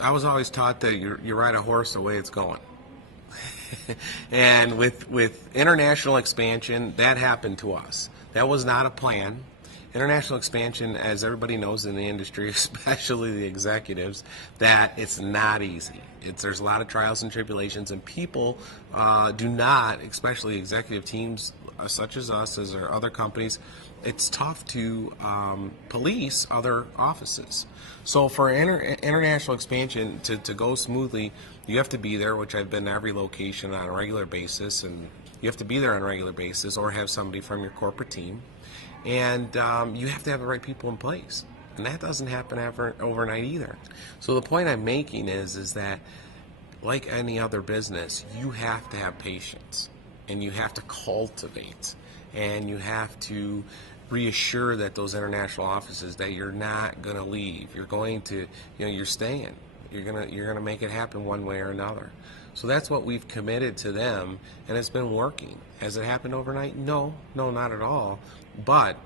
I was always taught that you ride a horse the way it's going. And with international expansion, that happened to us. That was not a plan. International expansion, as everybody knows in the industry, especially the executives, that it's not easy. There's a lot of trials and tribulations, and people do not, especially executive teams such as us, as our other companies, it's tough to police other offices. So for international expansion to go smoothly, you have to be there, which I've been to every location on a regular basis, and you have to be there on a regular basis or have somebody from your corporate team. And you have to have the right people in place. And that doesn't happen overnight either. So the point I'm making is that, like any other business, you have to have patience, and you have to cultivate, and you have to reassure that those international offices that you're not going to leave. You're going to, you're staying. You're gonna make it happen one way or another. So that's what we've committed to them, and it's been working. Has it happened overnight? No, not at all. But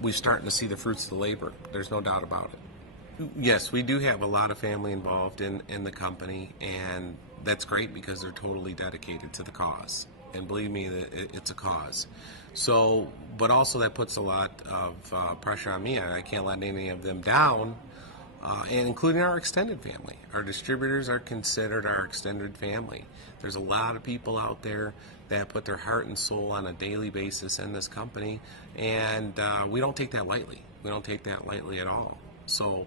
we're starting to see the fruits of the labor. There's no doubt about it. Yes, we do have a lot of family involved in the company, and that's great because they're totally dedicated to the cause. And believe me, it's a cause. So, but also that puts a lot of pressure on me. I can't let any of them down, and including our extended family. Our distributors are considered our extended family. There's a lot of people out there that put their heart and soul on a daily basis in this company, and we don't take that lightly. We don't take that lightly at all. So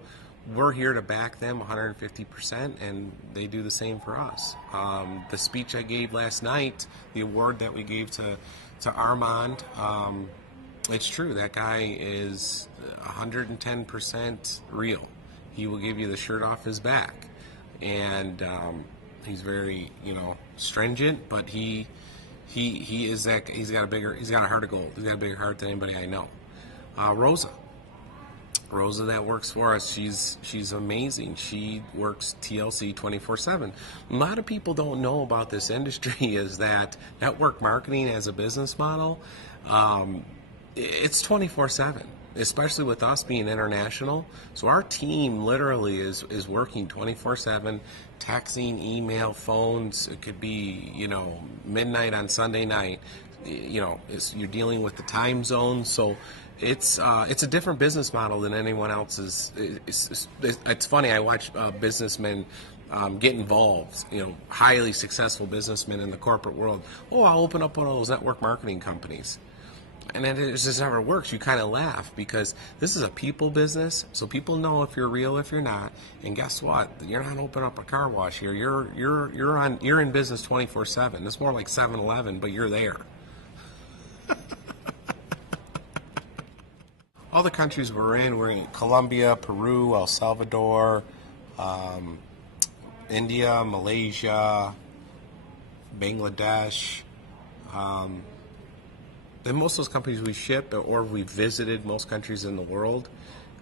we're here to back them 150%, and they do the same for us. The speech I gave last night, the award that we gave to Armand, it's true. That guy is 110% real. He will give you the shirt off his back, and he's very, stringent. But he is that. He's got a heart of gold. He's got a bigger heart than anybody I know. Rosa that works for us, she's amazing. She works TLC 24/7. A lot of people don't know about this industry is that network marketing as a business model, it's 24/7, especially with us being international. So our team literally is working 24/7, texting, email, phones. It could be, midnight on Sunday night. You're dealing with the time zones, so it's a different business model than anyone else's. It's funny. I watch businessmen get involved. Highly successful businessmen in the corporate world. Oh, I'll open up one of those network marketing companies, and it just never works. You kind of laugh because this is a people business, so people know if you're real, if you're not. And guess what? You're not opening up a car wash here. You're in business 24/7. It's more like 7-Eleven, but you're there. All the countries we're in Colombia, Peru, El Salvador, India, Malaysia, Bangladesh. And most of those countries we ship or we visited most countries in the world.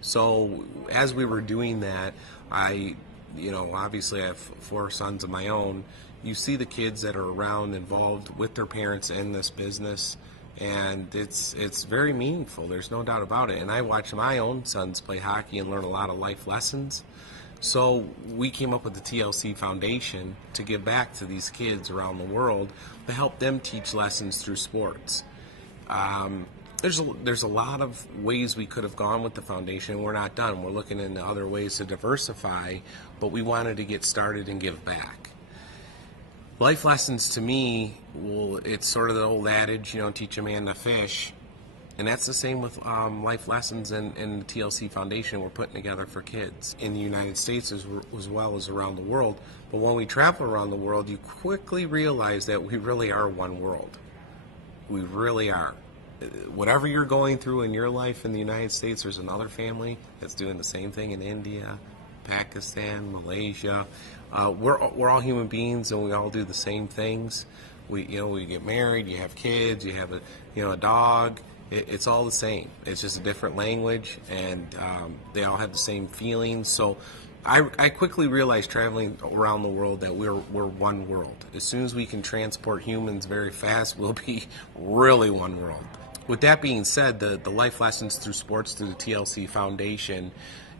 So as we were doing that, obviously I have 4 sons of my own. You see the kids that are around involved with their parents in this business, and it's very meaningful. There's no doubt about it. And I watch my own sons play hockey and learn a lot of life lessons. So we came up with the TLC Foundation to give back to these kids around the world to help them teach lessons through sports. There's a lot of ways we could have gone with the foundation. We're not done. We're looking into other ways to diversify, but we wanted to get started and give back. Life lessons to me, it's sort of the old adage, teach a man to fish. And that's the same with life lessons in the TLC Foundation we're putting together for kids in the United States as well as around the world. But when we travel around the world, you quickly realize that we really are one world. We really are. Whatever you're going through in your life in the United States, there's another family that's doing the same thing in India, Pakistan, Malaysia. We're all human beings, and we all do the same things. We get married, you have kids, you have a dog. It's all the same. It's just a different language, and they all have the same feelings. So I quickly realized traveling around the world that we're one world. As soon as we can transport humans very fast, we'll be really one world. With that being said, the life lessons through sports through the TLC Foundation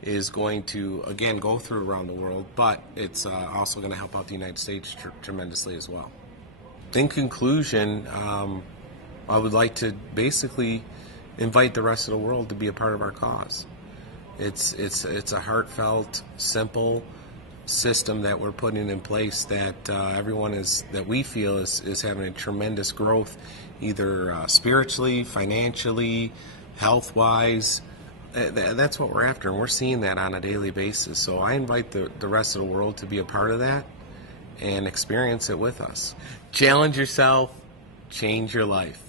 is going to, again, go through around the world, but it's also going to help out the United States tremendously as well. In conclusion, I would like to basically invite the rest of the world to be a part of our cause. It's a heartfelt, simple system that we're putting in place that that we feel is having a tremendous growth, either spiritually, financially, health-wise. That's what we're after, and we're seeing that on a daily basis. So I invite the rest of the world to be a part of that and experience it with us. Challenge yourself, change your life.